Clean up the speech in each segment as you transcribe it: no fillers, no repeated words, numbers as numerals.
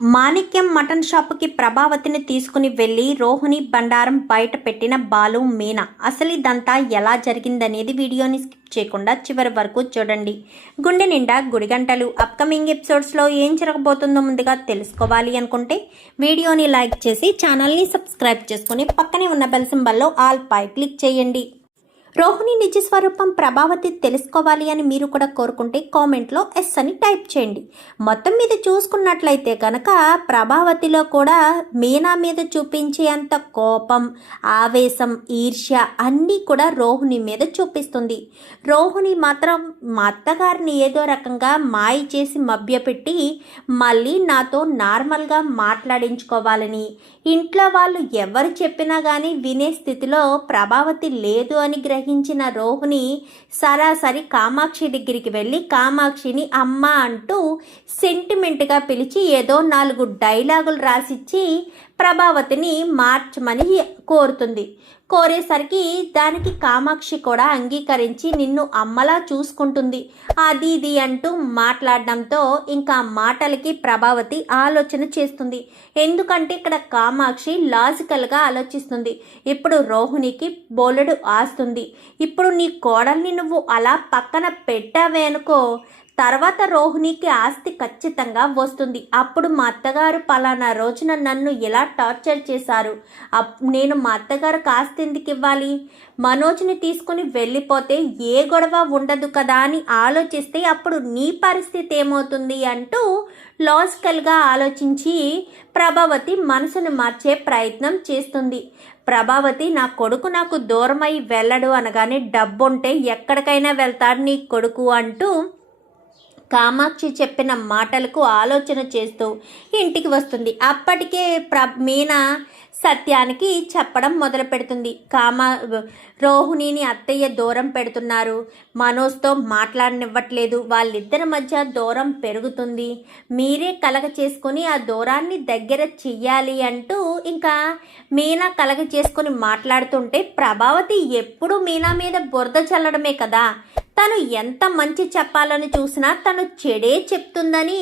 మాణిక్యం mutton షాపుకి ప్రభావతిని తీసుకుని వెళ్లి రోహిణి బండారం బయట పెట్టిన బాలు మీనా. అసలు ఇదంతా ఎలా జరిగిందనేది వీడియోని స్కిప్ చేయకుండా చివరి వరకు చూడండి. గుండె నిండా గుడిగంటలు అప్కమింగ్ ఎపిసోడ్స్లో ఏం జరగబోతుందో ముందుగా తెలుసుకోవాలి అనుకుంటే వీడియోని లైక్ చేసి ఛానల్ని సబ్స్క్రైబ్ చేసుకుని పక్కనే ఉన్న బెల్ సింబల్లో ఆల్ పై క్లిక్ చేయండి. రోహిణి నిజ స్వరూపం ప్రభావతి తెలుసుకోవాలి అని మీరు కూడా కోరుకుంటే కామెంట్లో ఎస్ అని టైప్ చేయండి. మొత్తం మీద చూసుకున్నట్లయితే కనుక ప్రభావతిలో కూడా మీనా మీద చూపించేంత కోపం, ఆవేశం, ఈర్ష్య అన్నీ కూడా రోహిణి మీద చూపిస్తుంది. రోహిణి మాత్రం మా అత్తగారిని ఏదో రకంగా మాయ చేసి మభ్యపెట్టి మళ్ళీ నాతో నార్మల్గా మాట్లాడించుకోవాలని, ఇంట్లో వాళ్ళు ఎవరు చెప్పినా కానీ వినే స్థితిలో ప్రభావతి లేదు అని గ్రహించిన రోహిణి సరాసరి కామాక్షి దగ్గరికి వెళ్ళి కామాక్షిని అమ్మ అంటూ సెంటిమెంట్గా పిలిచి ఏదో 4 డైలాగులు రాసిచ్చి ప్రభావతిని మార్చమని కోరుతుంది. కోరేసరికి దానికి కామాక్షి కూడా అంగీకరించి నిన్ను అమ్మలా చూసుకుంటుంది అది ఇది అంటూ మాట్లాడడంతో ఇంకా మాటలకి ప్రభావతి ఆలోచన చేస్తుంది. ఎందుకంటే ఇక్కడ కామాక్షి లాజికల్గా ఆలోచిస్తుంది. ఇప్పుడు రోహిణికి బోలెడు ఆస్తుంది. ఇప్పుడు నీ కోడల్ని నువ్వు అలా పక్కన పెట్టావే అనుకో, తర్వాత రోహిణికి ఆస్తి ఖచ్చితంగా వస్తుంది. అప్పుడు మా అత్తగారు పలానా రోజున నన్ను ఎలా టార్చర్ చేశారు, నేను మా అత్తగారికి ఆస్తి ఎందుకు ఇవ్వాలి, మనోజ్ని తీసుకుని వెళ్ళిపోతే ఏ గొడవ ఉండదు కదా అని ఆలోచిస్తే అప్పుడు నీ పరిస్థితి ఏమవుతుంది అంటూ లాజికల్గా ఆలోచించి ప్రభావతి మనసును మార్చే ప్రయత్నం చేస్తుంది. ప్రభావతి నా కొడుకు నాకు దూరమై వెళ్ళడు అనగానే డబ్బుంటే ఎక్కడికైనా వెళ్తాడు నీ కొడుకు అంటూ కామాక్షి చెప్పిన మాటలకు ఆలోచన చేస్తూ ఇంటికి వస్తుంది. అప్పటికే మీనా సత్యానికి చెప్పడం మొదలు పెడుతుంది. రోహిణిని అత్తయ్య దూరం పెడుతున్నారు, మనోజ్తో మాట్లాడనివ్వట్లేదు, వాళ్ళిద్దరి మధ్య దూరం పెరుగుతుంది, మీరే కలగ చేసుకుని ఆ దూరాన్ని దగ్గర చెయ్యాలి అంటూ ఇంకా మీనా కలగ చేసుకుని మాట్లాడుతుంటే ప్రభావతి ఎప్పుడు మీనా మీద బురద చల్లడమే కదా, తను ఎంత మంచి చెప్పాలని చూసినా తను చెడే చెప్తుందని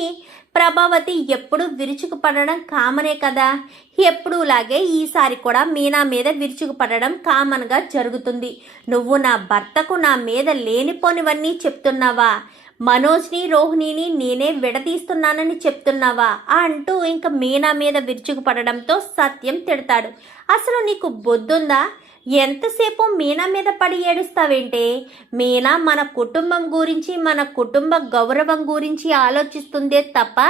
ప్రభావతి ఎప్పుడు విరుచుకుపడడం కామనే కదా. ఎప్పుడూలాగే ఈసారి కూడా మీనా మీద విరుచుకుపడడం కామన్గా జరుగుతుంది. నువ్వు నా భర్తకు నా మీద లేనిపోనివన్నీ చెప్తున్నావా, మనోజ్ని రోహిణిని నేనే విడదీస్తున్నానని చెప్తున్నావా అంటూ ఇంకా మీనా మీద విరుచుకుపడడంతో సత్యం తిడతాడు. అసలు నీకు బుద్ధుందా, ఎంతసేపు మీనా మీద పడి ఏడుస్తావేంటే, మీనా మన కుటుంబం గురించి మన కుటుంబ గౌరవం గురించి ఆలోచిస్తుందే తప్ప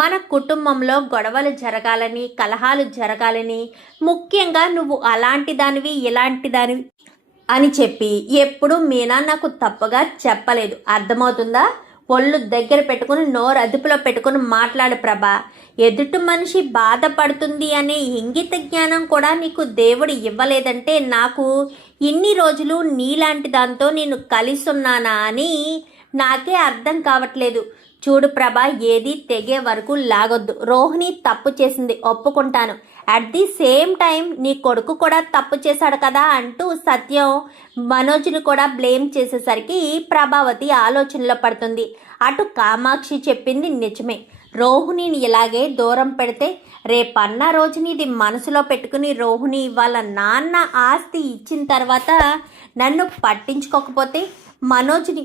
మన కుటుంబంలో గొడవలు జరగాలని కలహాలు జరగాలని, ముఖ్యంగా నువ్వు అలాంటి దానివి ఇలాంటి దానివి అని చెప్పి ఎప్పుడు మీనా నాకు తప్పుగా చెప్పలేదు. అర్థమవుతుందా? ఒళ్ళు దగ్గర పెట్టుకుని నోరు అదుపులో పెట్టుకుని మాట్లాడు ప్రభా. ఎదుటి మనిషి బాధపడుతుంది అనే ఇంగిత జ్ఞానం కూడా నీకు దేవుడు ఇవ్వలేదంటే నాకు ఇన్ని రోజులు నీలాంటి దాంతో నేను కలిసి ఉన్నానా అని నాకే అర్థం కావట్లేదు. చూడు ప్రభా, ఏది తెగే వరకు లాగొద్దు. రోహిణి తప్పు చేసింది, ఒప్పుకుంటాను. అట్ ది సేమ్ టైం నీ కొడుకు కూడా తప్పు చేశాడు కదా అంటూ సత్యం మనోజ్ని కూడా బ్లేమ్ చేసేసరికి ప్రభావతి ఆలోచనలో పడుతుంది. అటు కామాక్షి చెప్పింది నిజమే, రోహిణిని ఇలాగే దూరం పెడితే రేపన్న రోజుని ఇది మనసులో పెట్టుకుని రోహిణి వాళ్ళ నాన్న ఆస్తి ఇచ్చిన తర్వాత నన్ను పట్టించుకోకపోతే, మనోజ్ని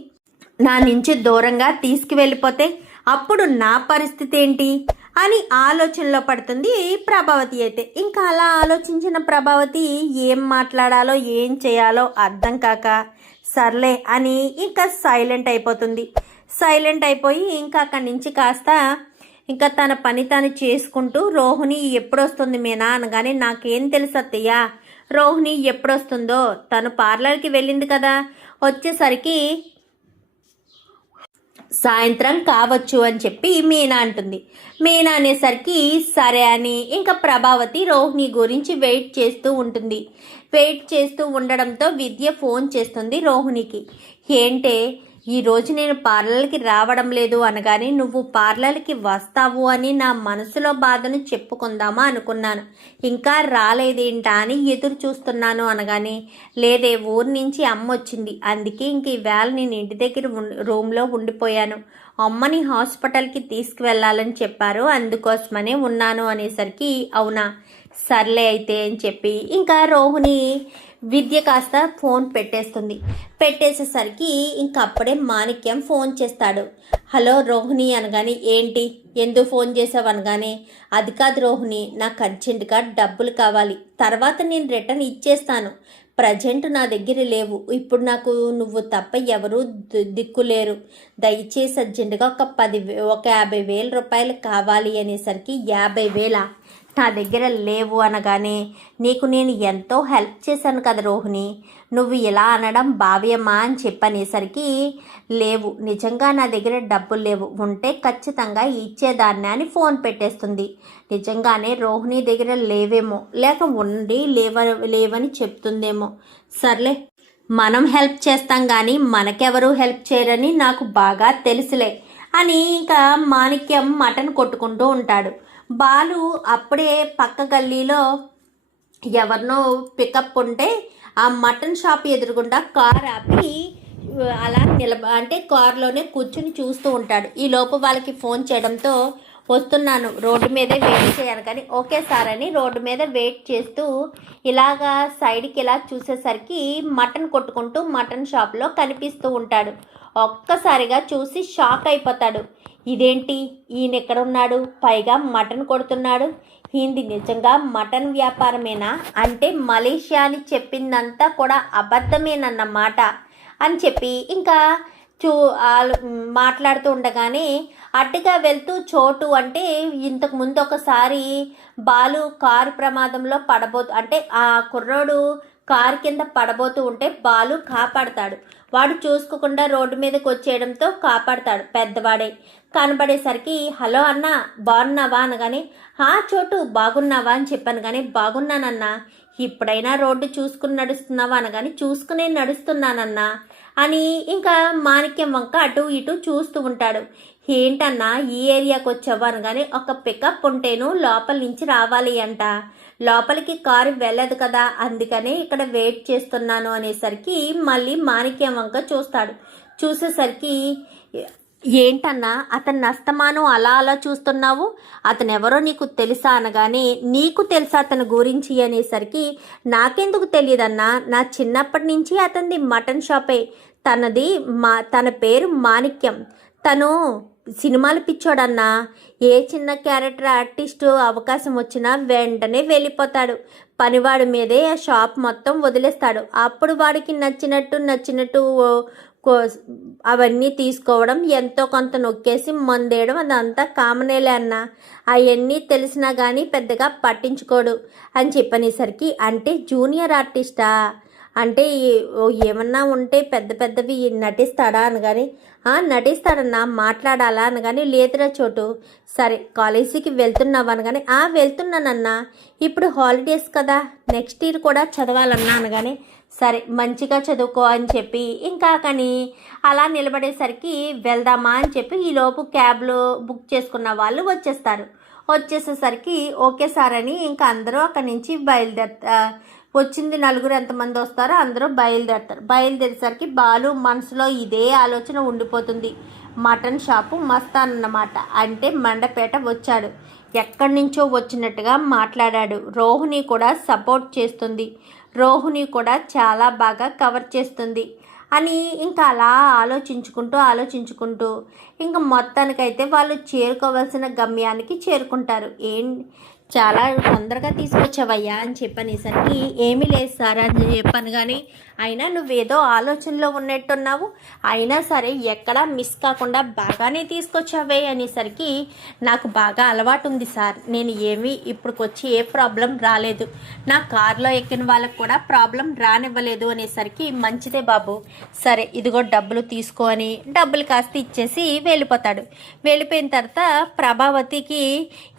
నా నుంచి దూరంగా తీసుకువెళ్ళిపోతే అప్పుడు నా పరిస్థితి ఏంటి అని ఆలోచనలో పడుతుంది ప్రభావతి. అయితే ఇంకా అలా ఆలోచించిన ప్రభావతి ఏం మాట్లాడాలో ఏం చేయాలో అర్థం కాక సర్లే అని ఇంకా సైలెంట్ అయిపోతుంది. సైలెంట్ అయిపోయి ఇంకా అక్కడి నుంచి కాస్త ఇంకా తన పని తాను చేసుకుంటూ రోహిణి ఎప్పుడొస్తుంది మీనా అనగానే నాకేం తెలుసు అత్తయ్య, రోహిణి ఎప్పుడొస్తుందో, తను పార్లర్కి వెళ్ళింది కదా, వచ్చేసరికి సాయంత్రం కావచ్చు అని చెప్పి మీనా అంటుంది. మీనా అనేసరికి సరే అని ఇంకా ప్రభావతి రోహిణి గురించి వెయిట్ చేస్తూ ఉంటుంది. వెయిట్ చేస్తూ ఉండడంతో విద్య ఫోన్ చేస్తుంది రోహిణికి. ఏంటే ఈరోజు నేను పార్లర్కి రావడం లేదు అనగానే నువ్వు పార్లర్కి వస్తావు అని నా మనసులో బాధను చెప్పుకుందామా అనుకున్నాను, ఇంకా రాలేదేంటా అని ఎదురు చూస్తున్నాను అనగానే లేదే, ఊరి నుంచి అమ్మ వచ్చింది, అందుకే ఇంక ఈవేళ నేను ఇంటి దగ్గర రూమ్లో ఉండిపోయాను, అమ్మని హాస్పిటల్కి తీసుకువెళ్ళాలని చెప్పారు, అందుకోసమనే ఉన్నాను అనేసరికి అవునా సర్లే అయితే అని చెప్పి ఇంకా రోహిణి విద్య కాస్త ఫోన్ పెట్టేసేసరికి ఇంకా అప్పుడే మాణిక్యం ఫోన్ చేస్తాడు. హలో రోహిణి అనగానే ఏంటి ఎందుకు ఫోన్ చేసావు అనగానే అది కాదు రోహిణి, నాకు అర్జెంటుగా డబ్బులు కావాలి, తర్వాత నేను రిటర్న్ ఇచ్చేస్తాను, ప్రజెంట్ నా దగ్గర లేవు, ఇప్పుడు నాకు నువ్వు తప్ప ఎవరు దిక్కులేరు, దయచేసి అర్జెంటుగా ఒక 50,000 రూపాయలు కావాలి అనేసరికి 50,000 నా దగ్గర లేవు అనగానే నీకు నేను ఎంతో హెల్ప్ చేశాను కదా రోహిణి, నువ్వు ఇలా అనడం భావ్యమా అని చెప్పనేసరికి లేవు, నిజంగా నా దగ్గర డబ్బులు లేవు, ఉంటే ఖచ్చితంగా ఇచ్చేదాన్ని అని ఫోన్ పెట్టేస్తుంది. నిజంగానే రోహిణి దగ్గర లేవేమో, లేక ఉండి లేవని చెప్తుందేమో, సర్లే మనం హెల్ప్ చేస్తాం కానీ మనకెవరూ హెల్ప్ చేయరని నాకు బాగా తెలుసులే అని ఇంకా మాణిక్యం మటన్ కొట్టుకుంటూ ఉంటాడు. బాలు అప్పుడే పక్క గల్లీలో ఎవరినో పికప్ ఉంటే ఆ మటన్ షాప్ ఎదురుగుండా కార్ ఆపి అలా అంటే కారులోనే కూర్చుని చూస్తూ ఉంటాడు. ఈ లోపు వాళ్ళకి ఫోన్ చేయడంతో వస్తున్నాను, రోడ్డు మీదే వెయిట్ చేయాలి కానీ ఓకే సార్ అని రోడ్డు మీద వెయిట్ చేస్తూ ఇలాగా సైడ్కి ఇలా చూసేసరికి మటన్ కొట్టుకుంటూ మటన్ షాప్లో కనిపిస్తూ ఉంటాడు. ఒక్కసారిగా చూసి షాక్ అయిపోతాడు. ఇదేంటి ఈయన ఎక్కడున్నాడు, పైగా మటన్ కొడుతున్నాడు, ఈయనది నిజంగా మటన్ వ్యాపారమేనా, అంటే మలేషియా అని చెప్పిందంతా కూడా అబద్ధమేనన్నమాట అని చెప్పి ఇంకా మాట్లాడుతూ ఉండగానే అటుగా వెళ్తూ చోటు అంటే ఇంతకుముందు ఒకసారి బాలు కారు ప్రమాదంలో అంటే ఆ కుర్రోడు కారు కింద పడబోతూ ఉంటే బాలు కాపాడతాడు. వాడు చూసుకోకుండా రోడ్డు మీదకి వచ్చేయడంతో కాపాడతాడు. పెద్దవాడే కనబడేసరికి హలో అన్న బాగున్నావా అనగానే చోటు బాగున్నావా అని చెప్పాను కానీ బాగున్నానన్నా, ఇప్పుడైనా రోడ్డు చూసుకుని నడుస్తున్నావా అనగానే చూసుకునే నడుస్తున్నానన్నా అని ఇంకా మాణిక్యం వంక అటు ఇటు చూస్తూ ఉంటాడు. ఏంటన్నా ఈ ఏరియాకి వచ్చావు అనగానే ఒక పికప్ ఉంటేను లోపల నుంచి రావాలి అంట, లోపలికి కారు వెళ్ళదు కదా అందుకనే ఇక్కడ వెయిట్ చేస్తున్నాను అనేసరికి మళ్ళీ మాణిక్యం వంక చూస్తాడు. చూసేసరికి ఏంటన్నా అతన్ని అస్తమానం అలా చూస్తున్నావు, అతను ఎవరో నీకు తెలుసా అనగానే నీకు తెలుసా అతని గురించి అనేసరికి నాకెందుకు తెలియదన్నా, నా చిన్నప్పటి నుంచి అతనిది మటన్ షాపే, తన పేరు మాణిక్యం, తను సినిమాలు పిచ్చోడన్నా, ఏ చిన్న క్యారెక్టర్ ఆర్టిస్టు అవకాశం వచ్చినా వెంటనే వెళ్ళిపోతాడు, పనివాడి మీదే ఆ షాప్ మొత్తం వదిలేస్తాడు, అప్పుడు వాడికి నచ్చినట్టు అవన్నీ తీసుకోవడం, ఎంతో కొంత నొక్కేసి మందేయడం అదంతా కామనేలే అన్న, అవన్నీ తెలిసినా కానీ పెద్దగా పట్టించుకోడు అని చెప్పనేసరికి అంటే జూనియర్ ఆర్టిస్టా, అంటే ఏమన్నా ఉంటే పెద్దవి నటిస్తాడా అనగానే నటిస్తాడన్నా, మాట్లాడాలా అనగానే లేదురా చోటు, సరే కాలేజీకి వెళ్తున్నావు అనగానే వెళ్తున్నానన్నా, ఇప్పుడు హాలిడేస్ కదా నెక్స్ట్ ఇయర్ కూడా చదవాలన్నా అనగానే సరే మంచిగా చదువుకో అని చెప్పి ఇంకా కానీ అలా నిలబడేసరికి వెళ్దామా అని చెప్పి ఈలోపు క్యాబ్లో బుక్ చేసుకున్న వాళ్ళు వచ్చేసేసరికి ఓకే సార్ అని ఇంకా అందరూ అక్కడి నుంచి వచ్చింది నలుగురు ఎంతమంది వస్తారో అందరూ బయలుదేరేసరికి బాలు మనసులో ఇదే ఆలోచన ఉండిపోతుంది. మటన్ షాపు మస్తాన్ అన్నమాట, అంటే మండపేట వచ్చాడు, ఎక్కడి నుంచో వచ్చినట్టుగా మాట్లాడాడు, రోహిణి కూడా సపోర్ట్ చేస్తుంది, రోహిణి కూడా చాలా బాగా కవర్ చేస్తుంది అని ఇంకా అలా ఆలోచించుకుంటూ ఇంకా మొత్తానికైతే వాళ్ళు చేరుకోవాల్సిన గమ్యానికి చేరుకుంటారు. చాలా తొందరగా తీసుకొచ్చావయ్యా అని చెప్పనేసరికి ఏమీ లేదు సార్ అని చెప్పాను కానీ అయినా నువ్వేదో ఆలోచనలో ఉన్నట్టున్నావు, అయినా సరే ఎక్కడా మిస్ కాకుండా బాగానే తీసుకొచ్చావే అనేసరికి నాకు బాగా అలవాటు ఉంది సార్, నేను ఇప్పుడుకొచ్చి ఏ ప్రాబ్లం రాలేదు, నా కారులో ఎక్కిన వాళ్ళకు కూడా ప్రాబ్లం రానివ్వలేదు అనేసరికి మంచిదే బాబు, సరే ఇదిగో డబ్బులు తీసుకో అని డబ్బులు కాస్త ఇచ్చేసి వెళ్ళిపోతాడు. వెళ్ళిపోయిన తర్వాత ప్రభావతికి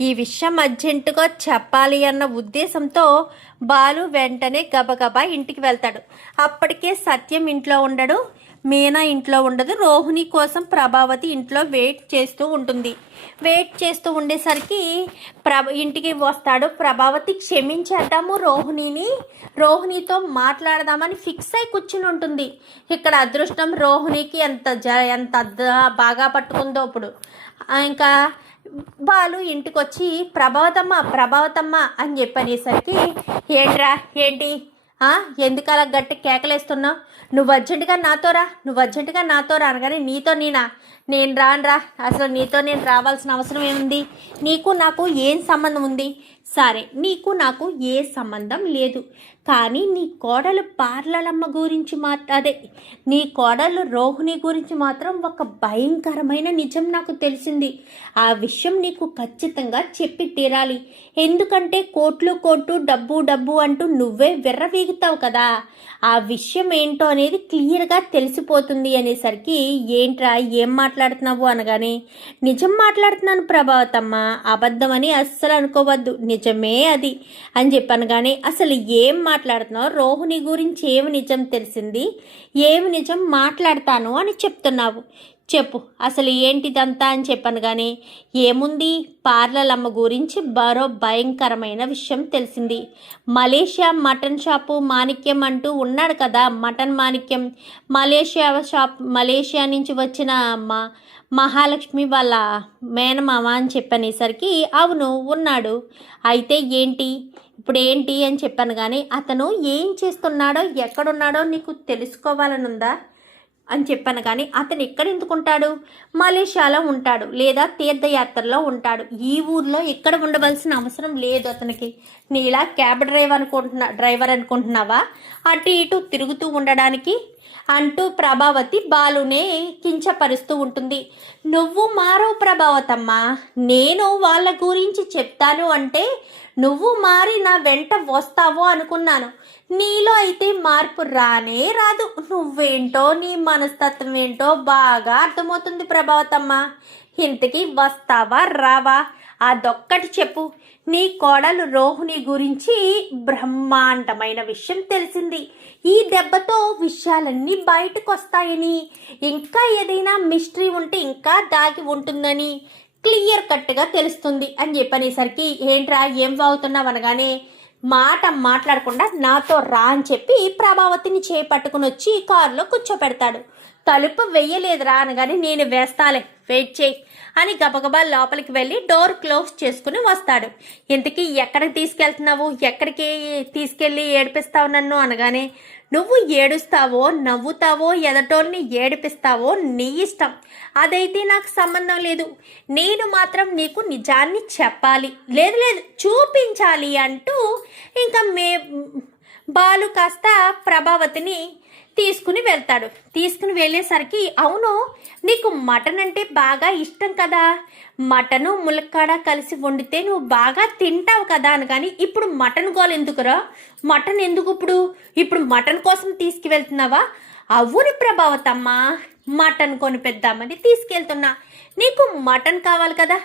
ఈ విషయం అర్జెంటుగా చెప్పాలి అన్న ఉద్దేశంతో బాలు వెంటనే గబగబా ఇంటికి వెళ్తాడు. అప్పటికే సత్యం ఇంట్లో ఉండడు. మీనా ఇంట్లో ఉండదు. రోహిణి కోసం ప్రభావతి ఇంట్లో వెయిట్ చేస్తూ ఉంటుంది. వెయిట్ చేస్తూ ఉండేసరికి ఇంటికి వస్తాడు. ప్రభావతి క్షమించేద్దాము రోహిణితో మాట్లాడదామని ఫిక్స్ అయి కూర్చుని ఉంటుంది. ఇక్కడ అదృష్టం రోహిణికి ఎంత బాగా పట్టుకుందో. ఇప్పుడు ఇంకా బాలు ఇంటికి వచ్చి ప్రభావతమ్మ అని చెప్పనేసరికి ఏంటి ఎందుకు అలా గట్టి కేకలేస్తున్నావు? నువ్వు అర్జెంటుగా నాతో రా అనగానే నీతో నేను రానురా. అసలు నీతో నేను రావాల్సిన అవసరం ఏముంది? నీకు నాకు ఏం సంబంధం ఉంది? సరే, నీకు నాకు ఏ సంబంధం లేదు, కానీ నీ కోడలు పార్లలమ్మ గురించి నీ కోడలు రోహిణి గురించి మాత్రం ఒక భయంకరమైన నిజం నాకు తెలిసింది. ఆ విషయం నీకు ఖచ్చితంగా చెప్పి తీరాలి. ఎందుకంటే కోట్లు డబ్బు అంటూ నువ్వే విర్రవీగుతావు కదా. ఆ విషయం ఏంటో అనేది క్లియర్గా తెలిసిపోతుంది అనేసరికి ఏంట్రా ఏం మాట్లాడుతున్నావు అనగానే నిజం మాట్లాడుతున్నాను ప్రభావతమ్మ, అబద్ధమని అస్సలు అనుకోవద్దు, నిజమే అది అని చెప్పాను. కానీ అసలు ఏం మాట్లాడుతున్నావు? రోహిణి గురించి ఏమి నిజం తెలిసింది, ఏమి నిజం మాట్లాడతాను అని చెప్తున్నావు, చెప్పు అసలు ఏంటిదంతా అని చెప్పాను. కానీ ఏముంది, పార్లలమ్మ గురించి మరో భయంకరమైన విషయం తెలిసింది. మలేషియా మటన్ షాపు మాణిక్యం అంటూ ఉన్నాడు కదా, మటన్ మాణిక్యం, మలేషియా నుంచి వచ్చిన మహాలక్ష్మి వాళ్ళ మేనమామ అని చెప్పనేసరికి అవును ఉన్నాడు. అయితే ఇప్పుడు ఏంటి అని చెప్పాను. కానీ అతను ఏం చేస్తున్నాడో ఎక్కడున్నాడో నీకు తెలుసుకోవాలనుందా అని చెప్పాను. కానీ అతను ఎక్కడ ఎందుకుంటాడు? మలేషియాలో ఉంటాడు లేదా తీర్థయాత్రలో ఉంటాడు. ఈ ఊర్లో ఎక్కడ ఉండవలసిన అవసరం లేదు అతనికి. నీలా క్యాబ్ డ్రైవర్ అనుకుంటున్నావా అటు ఇటు తిరుగుతూ ఉండడానికి అంటూ ప్రభావతి బాలునే కించపరుస్తూ ఉంటుంది. నువ్వు మారో ప్రభావతమ్మ, నేను వాళ్ళ గురించి చెప్తాను అంటే నువ్వు మారి నా వెంట వస్తావో అనుకున్నాను. నీలో అయితే మార్పు రానే రాదు. నువ్వేంటో నీ మనస్తత్వం ఏంటో బాగా అర్థమవుతుంది ప్రభావతమ్మ. ఇంతకీ వస్తావా రావా అదొక్కటి చెప్పు. నీ కోడలు రోహిణి గురించి బ్రహ్మాండమైన విషయం తెలిసింది. ఈ దెబ్బతో విషయాలన్నీ బయటకు వస్తాయని, ఇంకా ఏదైనా మిస్టరీ ఉంటే ఇంకా దాగి ఉంటుందని క్లియర్ కట్గా తెలుస్తుంది అని చెప్పనేసరికి ఏంట్రా ఏం వాగుతున్నావు అనగానే మాట్లాడకుండా నాతో రా అని చెప్పి ప్రభావతిని చేపట్టుకుని వచ్చి కారులో కూర్చోపెడతాడు. తలుపు వెయ్యలేదురా అనగానే నేను వేస్తాలే వెయిట్ చేయి అని గబగబా లోపలికి వెళ్ళి డోర్ క్లోజ్ చేసుకుని వస్తాడు. ఇంతకీ ఎక్కడికి తీసుకెళ్తున్నావు, ఎక్కడికి తీసుకెళ్ళి ఏడిపిస్తావు నన్ను అనగానే నువ్వు ఏడుస్తావో నవ్వుతావో ఎదటోల్ని ఏడిపిస్తావో నీ ఇష్టం, అదైతే నాకు సంబంధం లేదు. నేను మాత్రం నీకు నిజాన్ని చెప్పాలి, లేదు చూపించాలి అంటూ ఇంకా బాలు కాస్త ప్రభావతిని తీసుకుని వెళ్తాడు. తీసుకుని వెళ్ళేసరికి అవును నీకు మటన్ అంటే బాగా ఇష్టం కదా, మటను ములక్కాడ కలిసి వండితే నువ్వు బాగా తింటావు కదా అని. కానీ ఇప్పుడు మటన్ గోలు ఎందుకురా, మటన్ ఎందుకు ఇప్పుడు మటన్ కోసం తీసుకువెళ్తున్నావా? అవును ప్రభావతమ్మ, మటన్ కొనిపెద్దామని తీసుకెళ్తున్నా. నీకు మటన్ కావాలి కదా,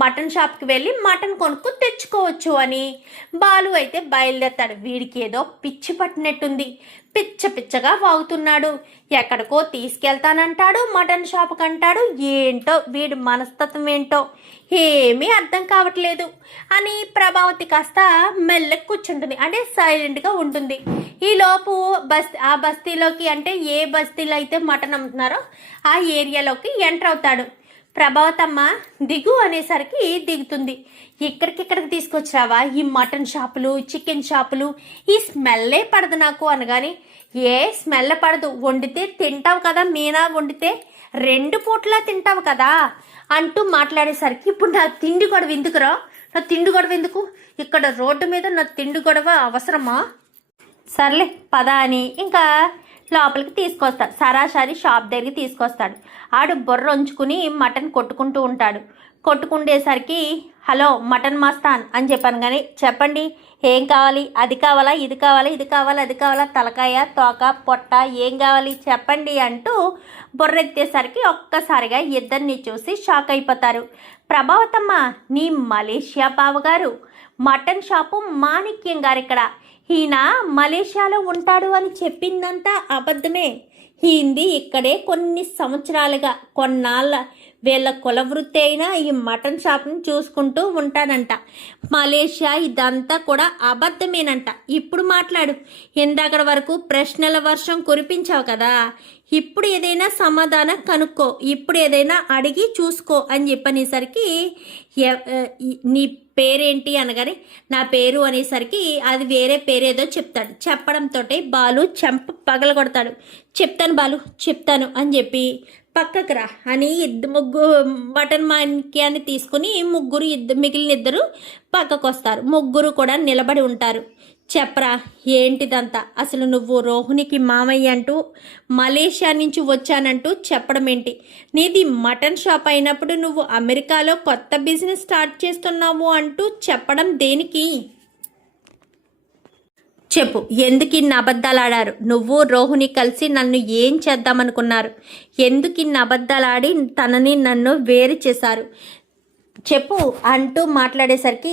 మటన్ షాప్కి వెళ్ళి మటన్ కొనుక్కు తెచ్చుకోవచ్చు అని. బాలు అయితే బయలుదేరతాడు. వీడికి ఏదో పిచ్చి పట్టినట్టుంది, పిచ్చగా వాగుతున్నాడు. ఎక్కడికో తీసుకెళ్తానంటాడు, మటన్ షాప్కి అంటాడు. ఏంటో వీడి మనస్తత్వం ఏంటో ఏమీ అర్థం కావట్లేదు అని ప్రభావతి కాస్త మెల్లకి కూర్చుంటుంది, అంటే సైలెంట్గా ఉంటుంది. ఈలోపు ఆ బస్తీలోకి, అంటే ఏ బస్తీలో అయితే మటన్ అమ్ముతున్నారో ఆ ఏరియాలోకి ఎంటర్ అవుతాడు. ప్రభావతమ్మ దిగు అనేసరికి దిగుతుంది. ఇక్కడికి తీసుకొచ్చావా ఈ మటన్ షాపులు, చికెన్ షాపులు, ఈ స్మెల్లే పడదు నాకు అనగానే ఏ స్మెల్ పడదు, వండితే తింటావు కదా, మీనా వండితే 2 పూట్లా తింటావు కదా అంటూ మాట్లాడేసరికి ఇప్పుడు నా తిండి గొడవ ఎందుకురా, నా తిండి గొడవ ఎందుకు, ఇక్కడ రోడ్డు మీద నా తిండి గొడవ అవసరమా? సర్లే పద అని ఇంకా లోపలికి తీసుకొస్తాడు. సరాసరి షాప్ దగ్గరికి తీసుకొస్తాడు. ఆడు బొర్ర ఉంచుకుని మటన్ కొట్టుకుంటూ ఉంటాడు. కొట్టుకుండేసరికి హలో మటన్ మస్తాన్ అని చెప్పాను. కానీ చెప్పండి ఏం కావాలి, అది కావాలా, ఇది కావాలా, ఇది కావాలా, అది కావాలా, తలకాయ తోక పొట్ట ఏం కావాలి చెప్పండి అంటూ బొర్రెత్తేసరికి ఒక్కసారిగా ఇద్దరిని చూసి షాక్ అయిపోతారు. ప్రభావతమ్మ నీ మలేషియా బావగారు, మటన్ షాపు మాణిక్యం గారు ఇక్కడ, ఈయన మలేషియాలో ఉంటాడు అని చెప్పిందంతా అబద్ధమే. ఈంది ఇక్కడే కొన్ని సంవత్సరాలుగా కొన్నాళ్ళ వీళ్ళ కుల వృత్తి అయినా ఈ మటన్ షాప్ని చూసుకుంటూ ఉంటానంట. మలేషియా ఇదంతా కూడా అబద్ధమేనంట. ఇప్పుడు మాట్లాడు. ఇందాకడ వరకు ప్రశ్నల వర్షం కురిపించావు కదా, ఇప్పుడు ఏదైనా సమాధానం కనుక్కో, ఇప్పుడు ఏదైనా అడిగి చూసుకో అని చెప్పనేసరికి నీ పేరేంటి అనగానే నా పేరు అనేసరికి అది వేరే పేరేదో చెప్తాడు. చెప్పడంతో బాలు చెంప పగలగొడతాడు. చెప్తాను బాలు చెప్తాను అని చెప్పి పక్కకు రా అని మటన్ మాంక్యాన్ని తీసుకుని మిగిలిన ఇద్దరు పక్కకు వస్తారు. ముగ్గురు కూడా నిలబడి ఉంటారు. చెప్పరా ఏంటిదంతా, అసలు నువ్వు రోహిణికి మామయ్య అంటూ మలేషియా నుంచి వచ్చానంటూ చెప్పడం ఏంటి? నీది మటన్ షాప్ అయినప్పుడు నువ్వు అమెరికాలో కొత్త బిజినెస్ స్టార్ట్ చేస్తున్నావు అంటూ చెప్పడం దేనికి? చెప్పు, ఎందుకు ఇన్ని అబద్ధాలు ఆడారు? నువ్వు రోహిణి కలిసి నన్ను ఏం చేద్దామనుకున్నారు? ఎందుకు ఇన్ని అబద్ధాలు ఆడి నన్ను వేరు చేశారు? చెప్పు అంటూ మాట్లాడేసరికి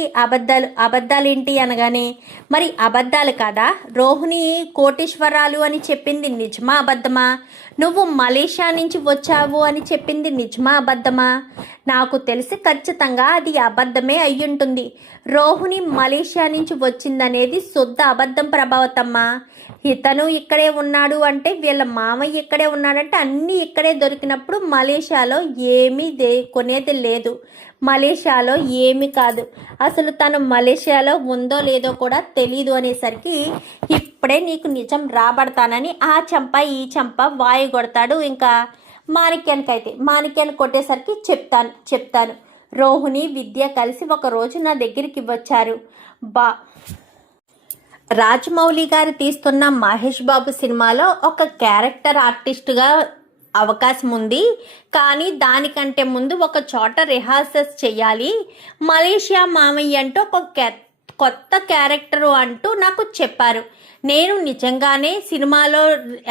అబద్ధాలు ఏంటి అనగానే మరి అబద్ధాలు కాదా? రోహిణి కోటీశ్వరాలు అని చెప్పింది నిజమా అబద్ధమా? నువ్వు మలేషియా నుంచి వచ్చావు అని చెప్పింది నిజమా అబద్ధమా? నాకు తెలిసి ఖచ్చితంగా అది అబద్ధమే అయ్యుంటుంది. రోహిణి మలేషియా నుంచి వచ్చిందనేది శుద్ధ అబద్ధం ప్రభావతమ్మా. ఇతను ఇక్కడే ఉన్నాడు అంటే వీళ్ళ మామయ్య ఇక్కడే ఉన్నాడంటే అన్నీ ఇక్కడే దొరికినప్పుడు మలేషియాలో ఏమీ కొనేది లేదు. మలేషియాలో ఏమీ కాదు. అసలు తను మలేషియాలో ఉందో లేదో కూడా తెలీదు అనేసరికి ఇప్పుడే నీకు నిజం రాబడతానని ఆ చెంప ఈ చెంప వాయి కొడతాడు. ఇంకా మాణిక్యాన్ని కొట్టేసరికి చెప్తాను రోహిణి విద్య కలిసి ఒకరోజు నా దగ్గరికి వచ్చారు. రాజమౌళి గారు తీస్తున్న మహేష్ బాబు సినిమాలో ఒక క్యారెక్టర్ ఆర్టిస్టుగా అవకాశం ఉంది, కానీ దానికంటే ముందు ఒక చోట రిహార్సల్స్ చేయాలి. మలేషియా మామయ్య అంటూ ఒక కొత్త క్యారెక్టరు అంటూ నాకు చెప్పారు. నేను నిజంగానే సినిమాలో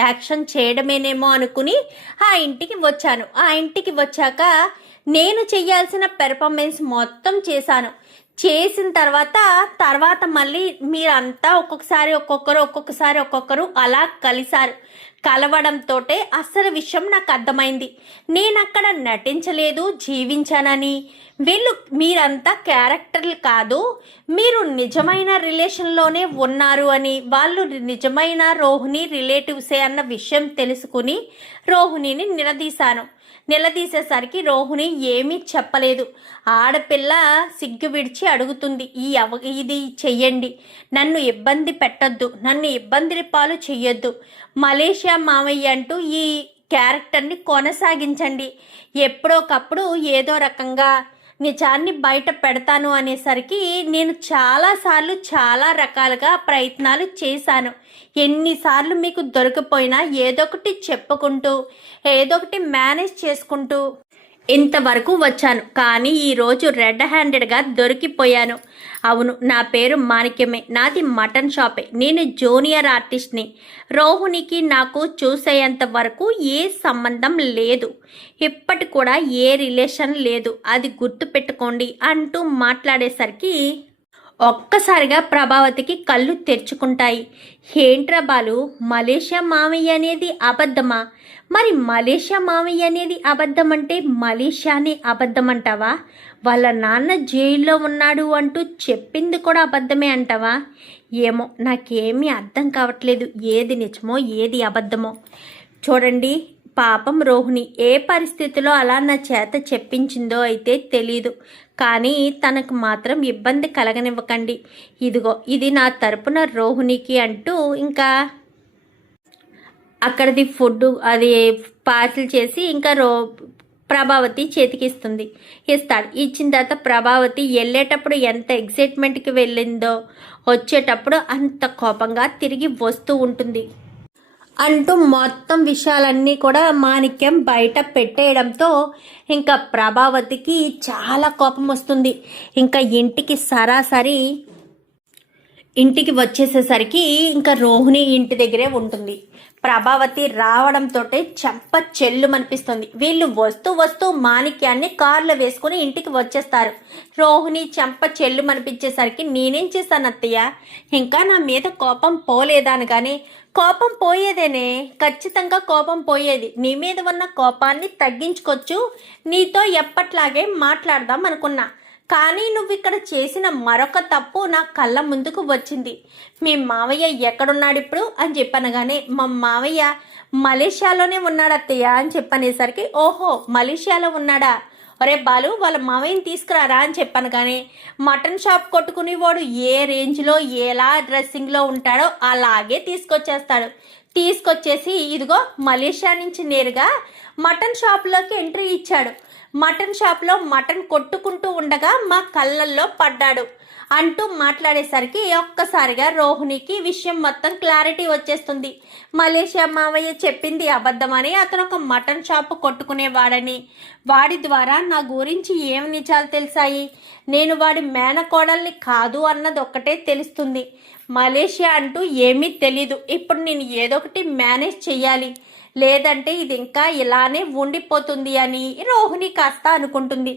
యాక్షన్ చేయడమేనేమో అనుకుని ఆ ఇంటికి వచ్చాను. ఆ ఇంటికి వచ్చాక నేను చేయాల్సిన పెర్ఫార్మెన్స్ మొత్తం చేసిన తర్వాత మళ్ళీ మీరంతా ఒక్కొక్కరు అలా కలిశారు. కలవడంతో అసలు విషయం నాకు అర్థమైంది. నేను అక్కడ నటించలేదు, జీవించానని. మీరంతా క్యారెక్టర్లు కాదు, మీరు నిజమైన రిలేషన్లోనే ఉన్నారు అని, వాళ్ళు నిజమైన రోహిణి రిలేటివ్సే అన్న విషయం తెలుసుకుని రోహిణిని నిలదీసేసరికి రోహిణి ఏమీ చెప్పలేదు. ఆడపిల్ల సిగ్గు విడిచి అడుగుతుంది, ఇది చెయ్యండి, నన్ను ఇబ్బంది పెట్టొద్దు, నన్ను ఇబ్బంది పాలు చెయ్యొద్దు, మలేషియా మామయ్య అంటూ ఈ క్యారెక్టర్ని కొనసాగించండి, ఎప్పుడోకప్పుడు ఏదో రకంగా నిజాన్ని బయట పెడతాను అనేసరికి నేను చాలా రకాలుగా ప్రయత్నాలు చేశాను. ఎన్నిసార్లు మీకు దొరికిపోయినా ఏదొకటి చెప్పుకుంటూ ఏదొకటి మేనేజ్ చేసుకుంటూ ఇంతవరకు వచ్చాను. కానీ ఈరోజు రెడ్ హ్యాండెడ్గా దొరికిపోయాను. అవును, నా పేరు మాణిక్యమే, నాది మటన్ షాపే, నేను జూనియర్ ఆర్టిస్ట్ని. రోహిణికి నాకు చూసేంత వరకు ఏ సంబంధం లేదు, ఇప్పటి కూడా ఏ రిలేషన్ లేదు, అది గుర్తుపెట్టుకోండి అంటూ మాట్లాడేసరికి ఒక్కసారిగా ప్రభావతికి కళ్ళు తెరుచుకుంటాయి. ఏంట్రా బాలు, మలేషియా మామయ్య అనేది అబద్ధమా? మరి మలేషియా మామయ్య అనేది అబద్ధం అంటే మలేషియాని అబద్ధం అంటావా? వాళ్ళ నాన్న జైల్లో ఉన్నాడు అంటూ చెప్పింది కూడా అబద్ధమే అంటావా? ఏమో, నాకేమీ అర్థం కావట్లేదు, ఏది నిజమో ఏది అబద్ధమో. చూడండి, పాపం రోహిణి ఏ పరిస్థితిలో అలా నా చేత చెప్పించిందో అయితే తెలీదు, కానీ తనకు మాత్రం ఇబ్బంది కలగనివ్వకండి. ఇదిగో ఇది నా తరపున రోహిణికి అంటూ ఇంకా అక్కడిది ఫుడ్ అది పార్సిల్ చేసి ఇంకా ప్రభావతి చేతికి ఇస్తాడు. ఇచ్చిన తర్వాత ప్రభావతి వెళ్ళేటప్పుడు ఎంత ఎక్సైట్మెంట్కి వెళ్ళిందో వచ్చేటప్పుడు అంత కోపంగా తిరిగి వస్తూ ఉంటుంది అంటూ మొత్తం విషయాలన్నీ కూడా మాణిక్యం బయట పెట్టేయడంతో ఇంకా ప్రభావతికి చాలా కోపం వస్తుంది. ఇంకా ఇంటికి వచ్చేసేసరికి ఇంకా రోహిణి ఇంటి దగ్గరే ఉంటుంది. ప్రభావతి రావడంతో చెంప చెల్లుమనిపిస్తుంది. వీళ్ళు వస్తూ మాణిక్యాన్ని కారులో వేసుకుని ఇంటికి వచ్చేస్తారు. రోహిణి చెంప చెల్లుమనిపించేసరికి నేనేం చేశాను అత్తయ్య, ఇంకా నా మీద కోపం పోలేదా అనగానే కోపం పోయేదేనే, ఖచ్చితంగా కోపం పోయేది. నీ మీద ఉన్న కోపాన్ని తగ్గించుకోవచ్చు, నీతో ఎప్పట్లాగే మాట్లాడదాం అనుకున్నా. కానీ నువ్వు ఇక్కడ చేసిన మరొక తప్పు నా కళ్ళ ముందుకు వచ్చింది. మీ మావయ్య ఎక్కడున్నాడు ఇప్పుడు అని చెప్పనగానే, మా మావయ్య మలేషియాలోనే ఉన్నాడు అత్తయ్య అని చెప్పనేసరికి, ఓహో మలేషియాలో ఉన్నాడా, ఒరే బాలు వాళ్ళ మావయ్యని తీసుకురారా అని చెప్పాను. కానీ మటన్ షాప్ కొట్టుకునేవాడు ఏ రేంజ్లో ఎలా డ్రెస్సింగ్లో ఉంటాడో అలాగే తీసుకొచ్చేసి ఇదిగో మలేషియా నుంచి నేరుగా మటన్ షాప్లోకి ఎంట్రీ ఇచ్చాడు. మటన్ షాప్లో మటన్ కొట్టుకుంటూ ఉండగా మా కళ్ళల్లో పడ్డాడు అంటూ మాట్లాడేసరికి ఒక్కసారిగా రోహిణికి విషయం మొత్తం క్లారిటీ వచ్చేస్తుంది. మలేషియా మావయ్య చెప్పింది అబద్ధమని, అతను ఒక మటన్ షాప్ కొట్టుకునేవాడని, వాడి ద్వారా నా గురించి ఏం నిజాలు తెలిసాయి, నేను వాడి మేనకోడల్ని కాదు అన్నది ఒక్కటే తెలుస్తుంది. మలేషియా అంటూ ఏమీ తెలీదు. ఇప్పుడు నేను ఏదో ఒకటి మేనేజ్ చెయ్యాలి, లేదంటే ఇది ఇంకా ఇలానే ఉండిపోతుంది అని రోహిణి కాస్త అనుకుంటుంది.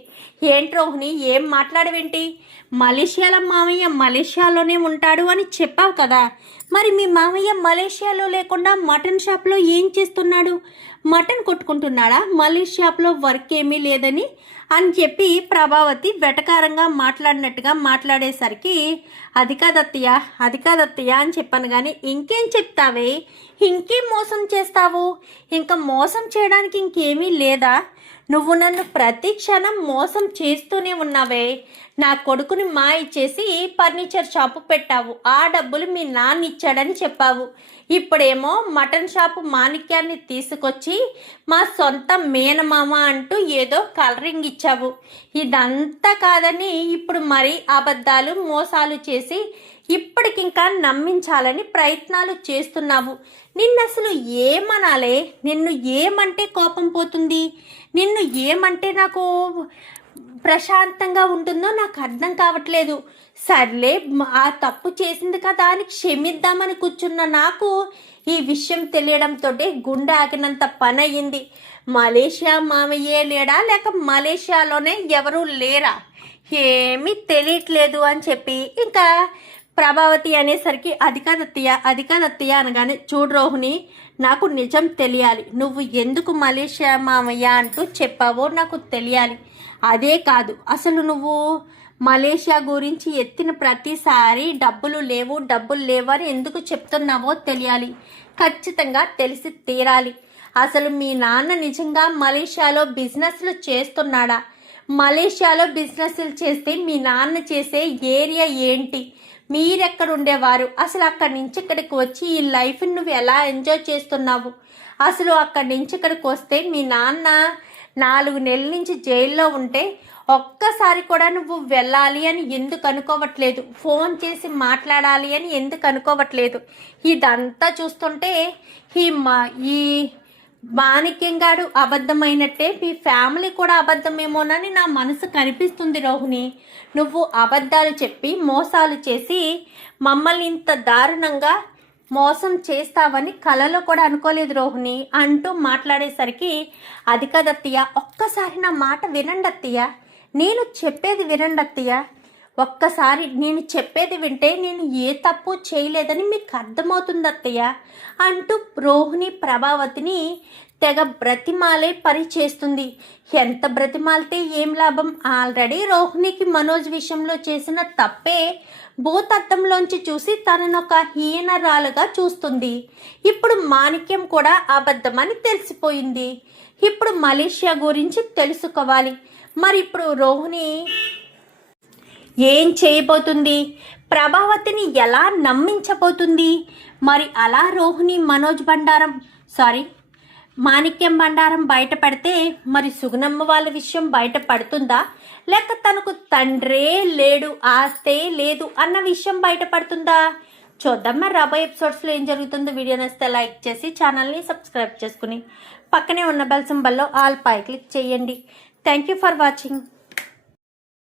ఏంటి రోహిణి, ఏం మాట్లాడవేంటి? మలేషియాలో మామయ్య మలేషియాలోనే ఉంటాడు అని చెప్పావు కదా, మరి మీ మామయ్య మలేషియాలో లేకుండా మటన్ షాప్లో ఏం చేస్తున్నాడు? మటన్ కొట్టుకుంటున్నాడా? మలేషియా షాప్లో వర్క్ ఏమీ లేదని అని చెప్పి ప్రభావతి వెటకారంగా మాట్లాడినట్టుగా మాట్లాడేసరికి, అది కాదత్తయ్య అని చెప్పాను. కానీ ఇంకేం చెప్తావే, ఇంకేం మోసం చేస్తావు? ఇంకా మోసం చేయడానికి ఇంకేమీ లేదా? నువ్వు నన్ను ప్రతి క్షణం మోసం చేస్తూనే ఉన్నావే. నా కొడుకుని మాయ చేసి ఫర్నిచర్ షాపు పెట్టావు, ఆ డబ్బులు మీ నాన్న ఇచ్చాడని చెప్పావు. ఇప్పుడేమో మటన్ షాపు మాణిక్యాన్ని తీసుకొచ్చి మా సొంత మేనమామ అంటూ ఏదో కలరింగ్ ఇచ్చావు. ఇదంతా కాదని ఇప్పుడు మరి అబద్ధాలు మోసాలు చేసి ఇప్పటికింకా నమ్మించాలని ప్రయత్నాలు చేస్తున్నావు. నిన్ను అసలు ఏమనాలే? నిన్ను ఏమంటే కోపం పోతుంది, నిన్ను ఏమంటే నాకు ప్రశాంతంగా ఉంటుందో నాకు అర్థం కావట్లేదు. సర్లే, ఆ తప్పు చేసింది కదా అని క్షమిద్దామని కూర్చున్న నాకు ఈ విషయం తెలియడంతో గుండె ఆగినంత పని అయ్యింది. మలేషియా మామయ్యే లేడా, లేక మలేషియాలోనే ఎవరూ లేరా, ఏమీ తెలియట్లేదు అని చెప్పి ఇంకా ప్రభావతి అనేసరికి, అది కాదత్తయ్య అనగానే, చూడు రోహిణి, నాకు నిజం తెలియాలి. నువ్వు ఎందుకు మలేషియా మామయ్య అంటూ చెప్పావో నాకు తెలియాలి. అదే కాదు, అసలు నువ్వు మలేషియా గురించి ఎత్తిన ప్రతిసారి డబ్బులు లేవు అని ఎందుకు చెప్తున్నావో తెలియాలి. ఖచ్చితంగా తెలిసి తీరాలి. అసలు మీ నాన్న నిజంగా మలేషియాలో బిజినెస్లు చేస్తున్నాడా? మలేషియాలో బిజినెస్లు చేస్తే మీ నాన్న చేసే ఏరియా ఏంటి? మీరెక్కడ ఉండేవారు? అసలు అక్కడి నుంచి ఇక్కడికి వచ్చి ఈ లైఫ్ని నువ్వు ఎలా ఎంజాయ్ చేస్తున్నావు? అసలు అక్కడి నుంచి ఇక్కడికి వస్తే మీ నాన్న 4 నెలల నుంచి జైల్లో ఉంటే ఒక్కసారి కూడా నువ్వు వెళ్ళాలి అని ఎందుకు అనుకోవట్లేదు? ఫోన్ చేసి మాట్లాడాలి అని ఎందుకు అనుకోవట్లేదు? ఇదంతా చూస్తుంటే ఈ మాణిక్యంగాడు అబద్ధమైనట్టే, మీ ఫ్యామిలీ కూడా అబద్ధమేమోనని నా మనసు కనిపిస్తుంది రోహిణి. నువ్వు అబద్ధాలు చెప్పి మోసాలు చేసి మమ్మల్ని ఇంత దారుణంగా మోసం చేస్తావని కలలో కూడా అనుకోలేదు రోహిణి అంటూ మాట్లాడేసరికి, అది కాదత్తయ్య, ఒక్కసారి నా మాట వినండి అత్తయ్య, నేను చెప్పేది వినండి అత్తయ్య. ఒక్కసారి నేను చెప్పేది వింటే నేను ఏ తప్పు చేయలేదని మీకు అర్థమవుతుంది అత్తయ్య అంటూ రోహిణి ప్రభావతిని తెగ బ్రతిమాలే పని చేస్తుంది. ఎంత బ్రతిమాలితే ఏం లాభం? ఆల్రెడీ రోహిణికి మనోజ్ విషయంలో చేసిన తప్పే భూతత్వంలోంచి చూసి తనను ఒక హీనరాలుగా చూస్తుంది. ఇప్పుడు మాణిక్యం కూడా అబద్ధమని తెలిసిపోయింది. ఇప్పుడు మలేషియా గురించి తెలుసుకోవాలి. మరి ఇప్పుడు రోహిణి ఏం చేయబోతుంది? ప్రభావతిని ఎలా నమ్మించబోతుంది? మరి అలా రోహిణి మాణిక్యం బండారం బయటపడితే మరి సుగుణమ్మ వాళ్ళ విషయం బయటపడుతుందా, లేక తనకు తండ్రే లేడు, ఆస్తే లేదు అన్న విషయం బయటపడుతుందా? చూద్దాం మరి రాబోయే ఎపిసోడ్స్లో ఏం జరుగుతుందో. వీడియో నచ్చితే లైక్ చేసి ఛానల్ని సబ్స్క్రైబ్ చేసుకుని పక్కనే ఉన్న బెల్ సింబల్లో ఆల్ పై క్లిక్ చేయండి. Thank you for watching.